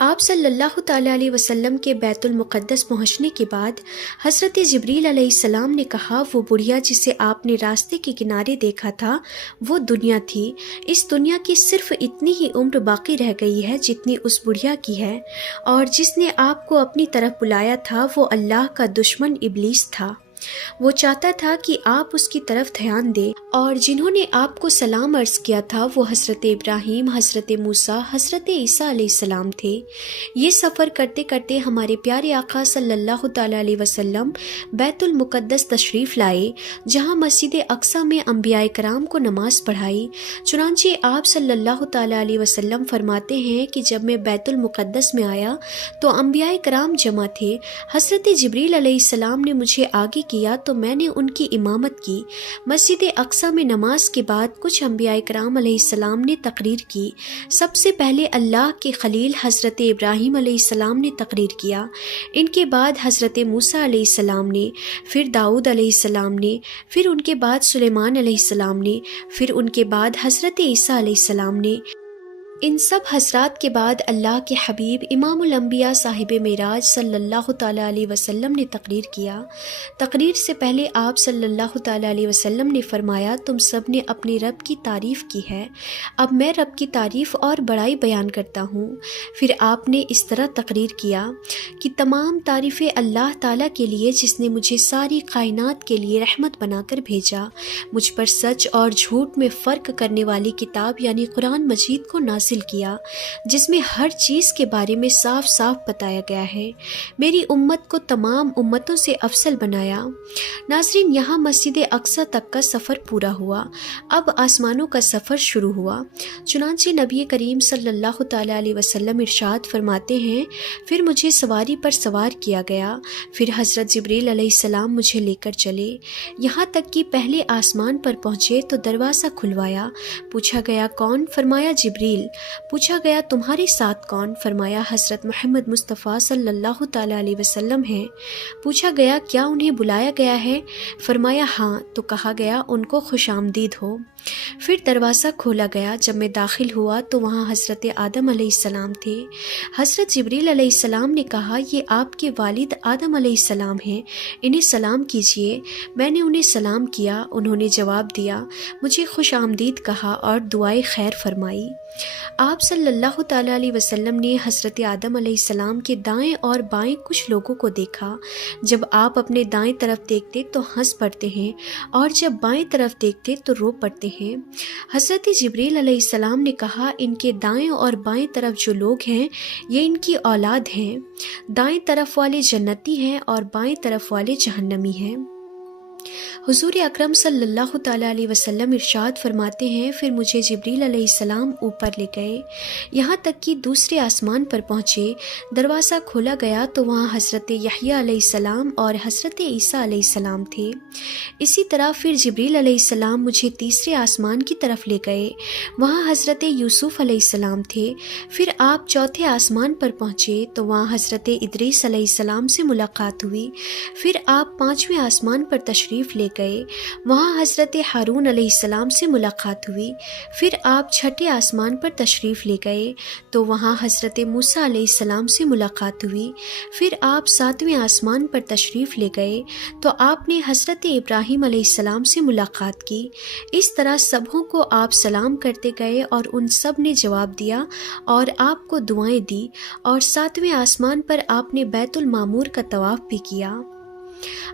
آپ صلی اللہ تعالیٰ علیہ وسلم کے بیت المقدس پہنچنے کے بعد حضرت جبریل علیہ السلام نے کہا، وہ بڑھیا جسے آپ نے راستے کے کنارے دیکھا تھا وہ دنیا تھی۔ اس دنیا کی صرف اتنی ہی عمر باقی رہ گئی ہے جتنی اس بڑھیا کی ہے، اور جس نے آپ کو اپنی طرف بلایا تھا وہ اللہ کا دشمن ابلیس تھا۔ وہ چاہتا تھا کہ آپ اس کی طرف دھیان دیں، اور جنہوں نے آپ کو سلام عرض کیا تھا وہ حضرت ابراہیم، حضرت موسیٰ، حضرت عیسیٰ علیہ السلام تھے۔ یہ سفر کرتے کرتے ہمارے پیارے آقا صلی اللہ تعالیٰ علیہ وسلم بیت المقدس تشریف لائے، جہاں مسجد اقصیٰ میں انبیاء کرام کو نماز پڑھائی۔ چنانچہ آپ صلی اللہ تعالیٰ علیہ وسلم فرماتے ہیں کہ جب میں بیت المقدس میں آیا تو انبیاء کرام جمع تھے۔ حضرت جبریل علیہ السلام نے مجھے آگے کیا تو میں نے ان کی امامت کی۔ مسجد اقصیٰ میں نماز کے بعد کچھ انبیاء کرام علیہ السلام نے تقریر کی۔ سب سے پہلے اللہ کے خلیل حضرت ابراہیم علیہ السلام نے تقریر کیا، ان کے بعد حضرت موسیٰ علیہ السلام نے، پھر داؤد علیہ السلام نے، پھر ان کے بعد سلیمان علیہ السلام نے، پھر ان کے بعد حضرت عیسیٰ علیہ السلام نے۔ ان سب حضرات کے بعد اللہ کے حبیب امام الانبیاء صاحب معراج صلی اللہ تعالیٰ علیہ وسلم نے تقریر کیا۔ تقریر سے پہلے آپ صلی اللہ تعالیٰ علیہ وسلم نے فرمایا، تم سب نے اپنے رب کی تعریف کی ہے، اب میں رب کی تعریف اور بڑائی بیان کرتا ہوں۔ پھر آپ نے اس طرح تقریر کیا کہ تمام تعریفیں اللہ تعالیٰ کے لیے جس نے مجھے ساری کائنات کے لیے رحمت بنا کر بھیجا، مجھ پر سچ اور جھوٹ میں فرق کرنے والی کتاب یعنی قرآن مجید کو نازل کیا، جس میں ہر چیز کے بارے میں صاف صاف بتایا گیا ہے، میری امت کو تمام امتوں سے افضل بنایا۔ ناظرین، یہاں مسجد اقصیٰ تک کا سفر پورا ہوا، اب آسمانوں کا سفر شروع ہوا۔ چنانچہ نبی کریم صلی اللہ تعالیٰ علیہ وسلم ارشاد فرماتے ہیں، پھر مجھے سواری پر سوار کیا گیا، پھر حضرت جبریل علیہ السلام مجھے لے کر چلے، یہاں تک کہ پہلے آسمان پر پہنچے تو دروازہ کھلوایا۔ پوچھا گیا کون؟ فرمایا جبریل۔ پوچھا گیا تمہارے ساتھ کون؟ فرمایا حضرت محمد مصطفیٰ صلی اللہ تعالیٰ علیہ وسلم ہیں۔ پوچھا گیا کیا انہیں بلایا گیا ہے؟ فرمایا ہاں، تو کہا گیا ان کو خوش آمدید ہو۔ پھر دروازہ کھولا گیا، جب میں داخل ہوا تو وہاں حضرت آدم علیہ السلام تھے۔ حضرت جبریل علیہ السلام نے کہا، یہ آپ کے والد آدم علیہ السلام ہیں، انہیں سلام کیجئے۔ میں نے انہیں سلام کیا، انہوں نے جواب دیا، مجھے خوش آمدید کہا اور دعائے خیر فرمائی۔ آپ صلی اللہ تعالیٰ علیہ وسلم نے حضرت آدم علیہ السلام کے دائیں اور بائیں کچھ لوگوں کو دیکھا۔ جب آپ اپنے دائیں طرف دیکھتے تو ہنس پڑتے ہیں، اور جب بائیں طرف دیکھتے تو رو پڑتے ہیں۔ حضرت جبریل علیہ السلام نے کہا، ان کے دائیں اور بائیں طرف جو لوگ ہیں یہ ان کی اولاد ہیں، دائیں طرف والے جنتی ہیں اور بائیں طرف والے جہنمی ہیں۔ حضور اکرم صلی اللہ تعالیٰ علیہ وسلم ارشاد فرماتے ہیں، پھر مجھے جبریل علیہ السلام اوپر لے گئے، یہاں تک کہ دوسرے آسمان پر پہنچے۔ دروازہ کھولا گیا تو وہاں حضرت یحییٰ علیہ السلام اور حضرت عیسیٰ علیہ السلام تھے۔ اسی طرح پھر جبریل علیہ السلام مجھے تیسرے آسمان کی طرف لے گئے، وہاں حضرت یوسف علیہ السلام تھے۔ پھر آپ چوتھے آسمان پر پہنچے تو وہاں حضرت ادریس علیہ السلام سے ملاقات ہوئی۔ پھر آپ پانچویں آسمان پر تشریف لے گئے، وہاں حضرت ہارون علیہ السلام سے ملاقات ہوئی۔ پھر آپ چھٹے آسمان پر تشریف لے گئے تو وہاں حضرت موسیٰ علیہ السلام سے ملاقات ہوئی۔ پھر آپ ساتویں آسمان پر تشریف لے گئے تو آپ نے حضرت ابراہیم علیہ السلام سے ملاقات کی۔ اس طرح سبوں کو آپ سلام کرتے گئے اور ان سب نے جواب دیا اور آپ کو دعائیں دی، اور ساتویں آسمان پر آپ نے بیت المعمور کا طواف بھی کیا۔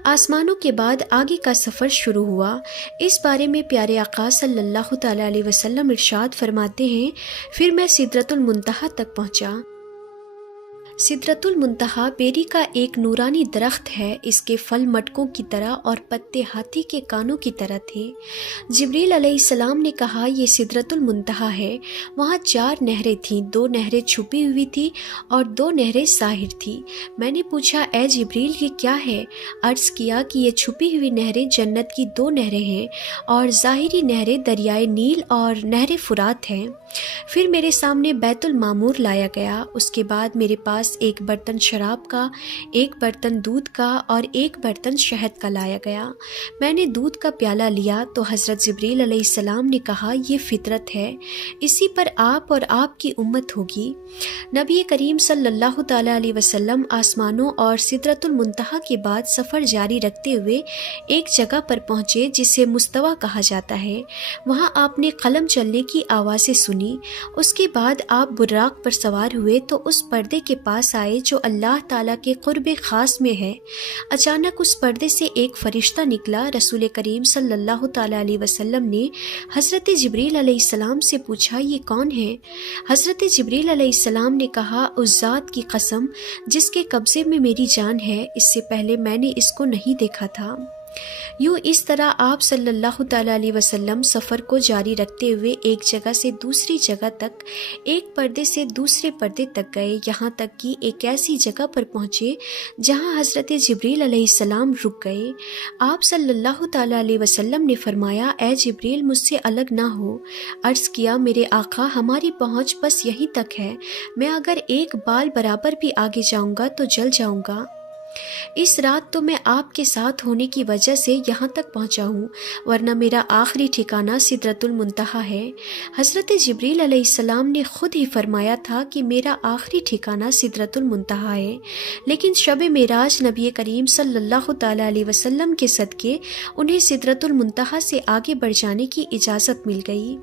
آسمانوں کے بعد آگے کا سفر شروع ہوا۔ اس بارے میں پیارے آقا صلی اللہ تعالیٰ علیہ وسلم ارشاد فرماتے ہیں، پھر میں سدرۃ المنتہا تک پہنچا۔ سدرۃ المنتہا بیری کا ایک نورانی درخت ہے، اس کے پھل مٹکوں کی طرح اور پتے ہاتھی کے کانوں کی طرح تھے۔ جبریل علیہ السلام نے کہا، یہ سدرۃ المنتہا ہے۔ وہاں 4 نہریں تھیں، 2 نہریں چھپی ہوئی تھیں اور 2 نہریں ظاہر تھیں۔ میں نے پوچھا، اے جبریل یہ کیا ہے؟ عرض کیا کہ یہ چھپی ہوئی نہریں جنت کی 2 نہریں ہیں اور ظاہری نہریں دریائے نیل اور نہر فرات ہیں۔ پھر میرے سامنے بیت المعمور لایا گیا، اس کے بعد میرے پاس پاس ایک برتن شراب کا، ایک برتن دودھ کا اور ایک برتن شہد کا لایا گیا۔ میں نے دودھ کا پیالہ لیا تو حضرت جبریل علیہ السلام نے کہا یہ فطرت ہے، اسی پر آپ اور آپ کی امت ہوگی۔ نبی کریم صلی اللہ تعالیٰ علیہ وسلم آسمانوں اور سدرۃ المنتہا کے بعد سفر جاری رکھتے ہوئے ایک جگہ پر پہنچے جسے مستویٰ کہا جاتا ہے۔ وہاں آپ نے قلم چلنے کی آوازیں سنی۔ اس کے بعد آپ براق پر سوار ہوئے تو اس پردے کے پاس آئے جو اللہ تعالیٰ کے قرب خاص میں ہے۔ اچانک اس پردے سے ایک فرشتہ نکلا۔ رسول کریم صلی اللہ تعالیٰ علیہ وسلم نے حضرت جبریل علیہ السلام سے پوچھا یہ کون ہے؟ حضرت جبریل علیہ السلام نے کہا اس ذات کی قسم جس کے قبضے میں میری جان ہے، اس سے پہلے میں نے اس کو نہیں دیکھا تھا۔ یوں اس طرح آپ صلی اللہ تعالیٰ علیہ وسلم سفر کو جاری رکھتے ہوئے ایک جگہ سے دوسری جگہ تک، ایک پردے سے دوسرے پردے تک گئے، یہاں تک کہ ایک ایسی جگہ پر پہنچے جہاں حضرت جبریل علیہ السلام رک گئے۔ آپ صلی اللہ تعالیٰ علیہ وسلم نے فرمایا اے جبریل مجھ سے الگ نہ ہو۔ عرض کیا میرے آقا ہماری پہنچ بس یہیں تک ہے، میں اگر ایک بال برابر بھی آگے جاؤں گا تو جل جاؤں گا۔ اس رات تو میں آپ کے ساتھ ہونے کی وجہ سے یہاں تک پہنچا ہوں، ورنہ میرا آخری ٹھکانہ سدرۃ المنتہا ہے۔ حضرت جبریل علیہ السلام نے خود ہی فرمایا تھا کہ میرا آخری ٹھکانہ سدرۃ المنتہا ہے، لیکن شب معراج نبی کریم صلی اللہ تعالیٰ علیہ وسلم کے صدقے انہیں سدرۃ المنتہا سے آگے بڑھ جانے کی اجازت مل گئی۔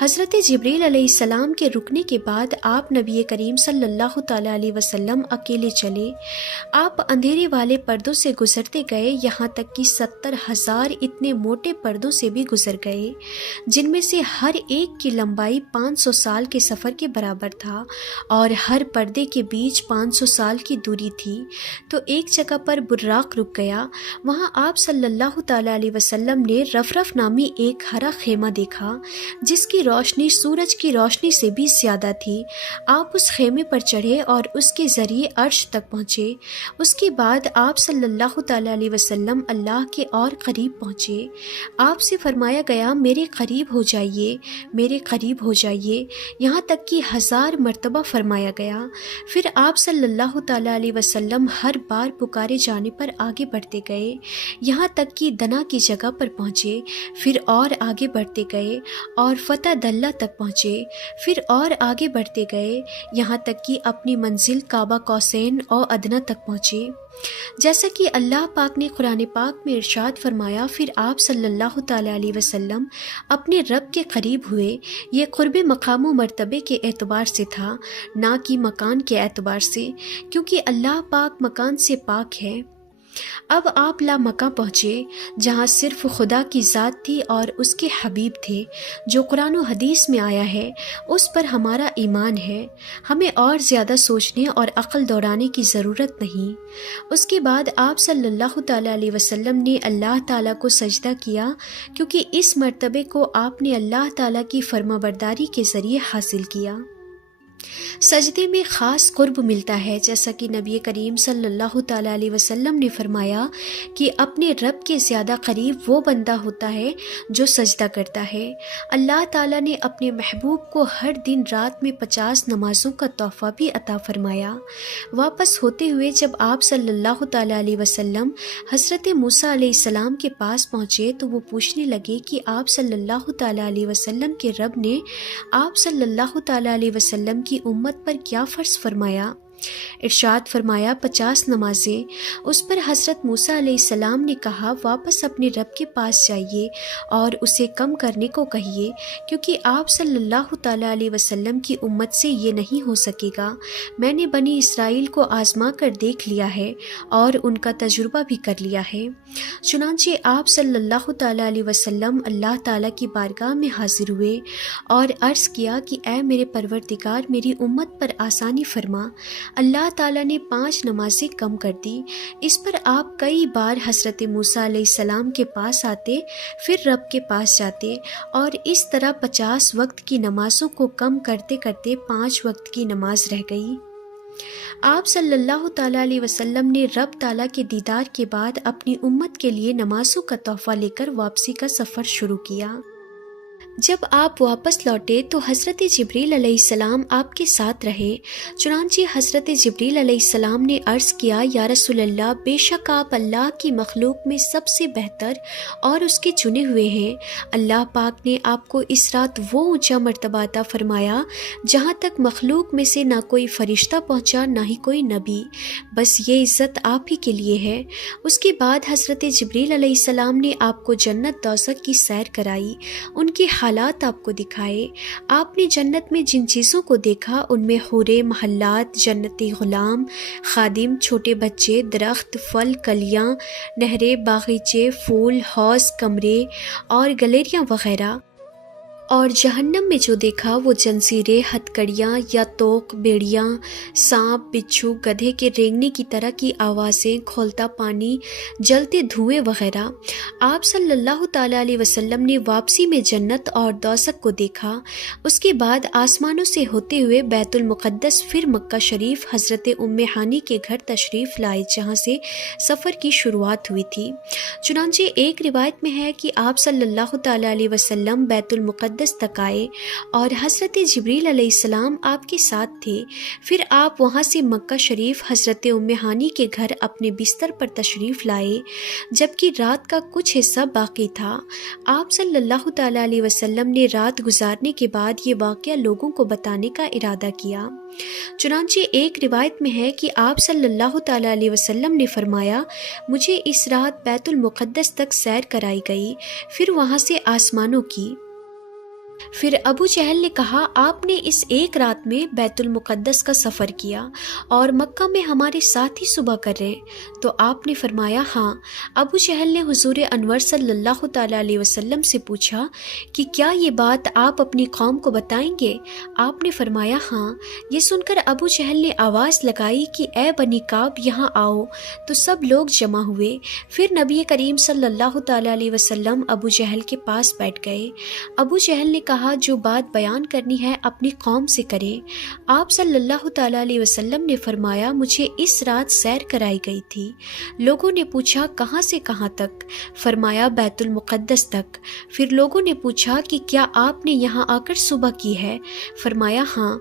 حضرت جبریل علیہ السلام کے رکنے کے بعد آپ نبی کریم صلی اللہ تعالیٰ علیہ وسلم اکیلے چلے۔ آپ اندھیرے والے پردوں سے گزرتے گئے، یہاں تک کہ 70,000 اتنے موٹے پردوں سے بھی گزر گئے، جن میں سے ہر ایک کی لمبائی 500 سال کے سفر کے برابر تھا اور ہر پردے کے بیچ 500 سال کی دوری تھی۔ تو ایک جگہ پر براق رک گیا، وہاں آپ صلی اللہ تعالیٰ علیہ وسلم نے رفرف نامی ایک ہرا خیمہ دیکھا جس کی روشنی سورج کی روشنی سے بھی زیادہ تھی۔ آپ اس خیمے پر چڑھے اور اس کے ذریعے عرش تک پہنچے۔ اس کے بعد آپ صلی اللہ تعالیٰ علیہ وسلم اللہ کے اور قریب پہنچے۔ آپ سے فرمایا گیا میرے قریب ہو جائیے، میرے قریب ہو جائیے، یہاں تک کہ 1000 مرتبہ فرمایا گیا۔ پھر آپ صلی اللہ تعالیٰ علیہ وسلم ہر بار پکارے جانے پر آگے بڑھتے گئے، یہاں تک کہ دنا کی جگہ پر پہنچے، پھر اور آگے بڑھتے گئے اور فتح دلہ تک پہنچے، پھر اور آگے بڑھتے گئے، یہاں تک کہ اپنی منزل کعبہ قوسین اور ادنیٰ تک پہنچے۔ جیسا کہ اللہ پاک نے قرآن پاک میں ارشاد فرمایا پھر آپ صلی اللہ تعالیٰ علیہ وسلم اپنے رب کے قریب ہوئے۔ یہ قرب مقام و مرتبے کے اعتبار سے تھا، نہ کہ مکان کے اعتبار سے، کیونکہ اللہ پاک مکان سے پاک ہے۔ اب آپ لامکاں پہنچے جہاں صرف خدا کی ذات تھی اور اس کے حبیب تھے۔ جو قرآن و حدیث میں آیا ہے اس پر ہمارا ایمان ہے، ہمیں اور زیادہ سوچنے اور عقل دوڑانے کی ضرورت نہیں۔ اس کے بعد آپ صلی اللہ تعالیٰ علیہ وسلم نے اللہ تعالیٰ کو سجدہ کیا، کیونکہ اس مرتبے کو آپ نے اللہ تعالیٰ کی فرما برداری کے ذریعے حاصل کیا۔ سجدے میں خاص قرب ملتا ہے، جیسا کہ نبی کریم صلی اللہ تعالیٰ علیہ وسلم نے فرمایا کہ اپنے رب کے زیادہ قریب وہ بندہ ہوتا ہے جو سجدہ کرتا ہے۔ اللہ تعالیٰ نے اپنے محبوب کو ہر دن رات میں 50 نمازوں کا تحفہ بھی عطا فرمایا۔ واپس ہوتے ہوئے جب آپ صلی اللہ تعالیٰ علیہ وسلم حضرت موسیٰ علیہ السلام کے پاس پہنچے تو وہ پوچھنے لگے کہ آپ صلی اللہ تعالیٰ علیہ وسلم کے رب نے آپ صلی اللہ تعالیٰ علیہ وسلم کی امت پر کیا فرض فرمایا؟ ارشاد فرمایا 50 نمازیں۔ اس پر حضرت موسیٰ علیہ السلام نے کہا واپس اپنے رب کے پاس جائیے اور اسے کم کرنے کو کہیے، کیونکہ آپ صلی اللہ تعالیٰ علیہ وسلم کی امت سے یہ نہیں ہو سکے گا۔ میں نے بنی اسرائیل کو آزما کر دیکھ لیا ہے اور ان کا تجربہ بھی کر لیا ہے۔ چنانچہ آپ صلی اللہ تعالیٰ علیہ وسلم اللہ تعالیٰ کی بارگاہ میں حاضر ہوئے اور عرض کیا کہ اے میرے پروردگار میری امت پر آسانی فرما۔ اللہ تعالیٰ نے 5 نمازیں کم کر دی۔ اس پر آپ کئی بار حضرت موسیٰ علیہ السلام کے پاس آتے، پھر رب کے پاس جاتے اور اس طرح 50 وقت کی نمازوں کو کم کرتے کرتے 5 وقت کی نماز رہ گئی۔ آپ صلی اللہ تعالیٰ علیہ وسلم نے رب تعالیٰ کے دیدار کے بعد اپنی امت کے لیے نمازوں کا تحفہ لے کر واپسی کا سفر شروع کیا۔ جب آپ واپس لوٹے تو حضرت جبریل علیہ السلام آپ کے ساتھ رہے۔ چنانچہ حضرت جبریل علیہ السلام نے عرض کیا، یا رسول اللہ، بے شک آپ اللہ کی مخلوق میں سب سے بہتر اور اس کے چنے ہوئے ہیں۔ اللہ پاک نے آپ کو اس رات وہ اونچا مرتبہ عطا فرمایا جہاں تک مخلوق میں سے نہ کوئی فرشتہ پہنچا نہ ہی کوئی نبی، بس یہ عزت آپ ہی کے لیے ہے۔ اس کے بعد حضرت جبریل علیہ السلام نے آپ کو جنت دوزخ کی سیر کرائی، ان کی حالات آپ کو دکھائے۔ آپ نے جنت میں جن چیزوں کو دیکھا ان میں حوریں، محلات، جنتی غلام، خادم، چھوٹے بچے، درخت، پھل، کلیاں، نہریں، باغیچے، پھول، حوض، کمرے اور گیلریاں وغیرہ، اور جہنم میں جو دیکھا وہ جنزیریں، ہتکڑیاں یا توق، بیڑیاں، سانپ، بچھو، گدھے کے رینگنے کی طرح کی آوازیں، کھولتا پانی، جلتے دھوئیں وغیرہ۔ آپ صلی اللہ تعالیٰ علیہ وسلم نے واپسی میں جنت اور دوزخ کو دیکھا۔ اس کے بعد آسمانوں سے ہوتے ہوئے بیت المقدس، پھر مکہ شریف، حضرت ام ہانی کے گھر تشریف لائے جہاں سے سفر کی شروعات ہوئی تھی۔ چنانچہ ایک روایت میں ہے کہ آپ صلی اللہ تعالیٰ علیہ وسلم بیت المقدس تک آئے اور حضرت جبریل علیہ السلام آپ کے ساتھ تھے۔ پھر آپ وہاں سے مکہ شریف حضرت ام ہانی کے گھر اپنے بستر پر تشریف لائے جبکہ رات کا کچھ حصہ باقی تھا۔ آپ صلی اللہ تعالیٰ علیہ وسلم نے رات گزارنے کے بعد یہ واقعہ لوگوں کو بتانے کا ارادہ کیا۔ چنانچہ ایک روایت میں ہے کہ آپ صلی اللہ تعالیٰ علیہ وسلم نے فرمایا، مجھے اس رات بیت المقدس تک سیر کرائی گئی، پھر وہاں سے آسمانوں کی۔ پھر ابو جہل نے کہا، آپ نے اس ایک رات میں بیت المقدس کا سفر کیا اور مکہ میں ہمارے ساتھ ہی صبح کر رہے، تو آپ نے فرمایا ہاں۔ ابو جہل نے حضور انور صلی اللہ تعالیٰ علیہ وسلم سے پوچھا کہ کیا یہ بات آپ اپنی قوم کو بتائیں گے؟ آپ نے فرمایا ہاں۔ یہ سن کر ابو جہل نے آواز لگائی کہ اے بنی کعب، یہاں آؤ، تو سب لوگ جمع ہوئے۔ پھر نبی کریم صلی اللہ تعالیٰ علیہ وسلم ابو جہل کے پاس بیٹھ گئے۔ ابو جہل نے کہا، جو بات بیان کرنی ہے اپنی قوم سے کریں۔ آپ صلی اللہ تعالیٰ علیہ وسلم نے فرمایا، مجھے اس رات سیر کرائی گئی تھی۔ لوگوں نے پوچھا، کہاں سے کہاں تک؟ فرمایا، بیت المقدس تک۔ پھر لوگوں نے پوچھا کہ کیا آپ نے یہاں آ کر صبح کی ہے؟ فرمایا ہاں۔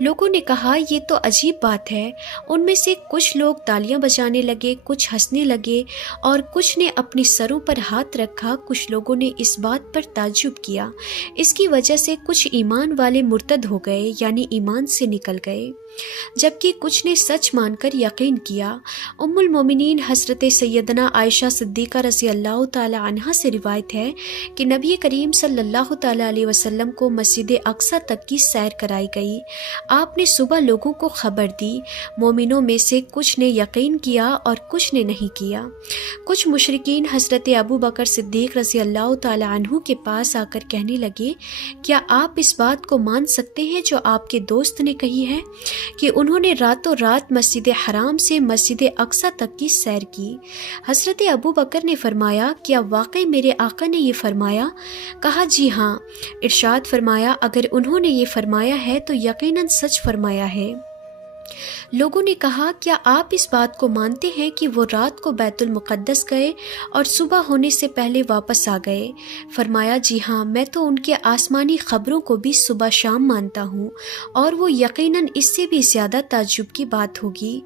لوگوں نے کہا، یہ تو عجیب بات ہے۔ ان میں سے کچھ لوگ تالیاں بجانے لگے، کچھ ہنسنے لگے اور کچھ نے اپنی سروں پر ہاتھ رکھا۔ کچھ لوگوں نے اس بات پر تعجب کیا۔ اس کی وجہ سے کچھ ایمان والے مرتد ہو گئے، یعنی ایمان سے نکل گئے، جبکہ کچھ نے سچ مان کر یقین کیا۔ ام المومنین حضرت سیدنا عائشہ صدیقہ رضی اللہ تعالی عنہا سے روایت ہے کہ نبی کریم صلی اللہ تعالی علیہ وسلم کو مسجد اقصی تک کی سیر کرائی گئی۔ آپ نے صبح لوگوں کو خبر دی۔ مومنوں میں سے کچھ نے یقین کیا اور کچھ نے نہیں کیا۔ کچھ مشرکین حضرت ابو بکر صدیق رضی اللہ تعالی عنہ کے پاس آ کر کہنے لگے، کیا آپ اس بات کو مان سکتے ہیں جو آپ کے دوست نے کہی ہے کہ انہوں نے راتوں رات مسجد حرام سے مسجد اقصی تک کی سیر کی؟ حضرت ابو بکر نے فرمایا، کیا واقعی میرے آقا نے یہ فرمایا؟ کہا، جی ہاں۔ ارشاد فرمایا، اگر انہوں نے یہ فرمایا ہے تو یقیناً سچ فرمایا ہے۔ لوگوں نے کہا، کیا آپ اس بات کو مانتے ہیں کہ وہ رات کو بیت المقدس گئے اور صبح ہونے سے پہلے واپس آ گئے؟ فرمایا، جی ہاں، میں تو ان کے آسمانی خبروں کو بھی صبح شام مانتا ہوں، اور وہ یقیناً اس سے بھی زیادہ تعجب کی بات ہوگی۔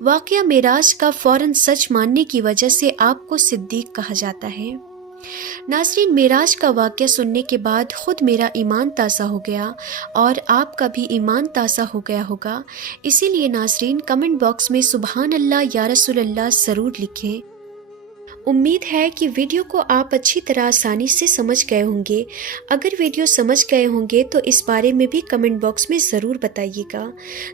واقعہ معراج کا فوراً سچ ماننے کی وجہ سے آپ کو صدیق کہا جاتا ہے۔ ناظرین، معراج کا واقعہ سننے کے بعد خود میرا ایمان تازہ ہو گیا اور آپ کا بھی ایمان تازہ ہو گیا ہوگا۔ اسی لیے ناظرین، کمنٹ باکس میں سبحان اللہ یا رسول اللہ ضرور لکھیں۔ امید ہے کہ ویڈیو کو آپ اچھی طرح آسانی سے سمجھ گئے ہوں گے۔ اگر ویڈیو سمجھ گئے ہوں گے تو اس بارے میں بھی کمنٹ باکس میں ضرور بتائیے گا۔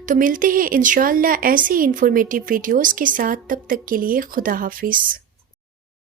تو ملتے ہیں انشاءاللہ ایسے انفارمیٹیو ویڈیوز کے ساتھ، تب تک کے لیے خدا حافظ۔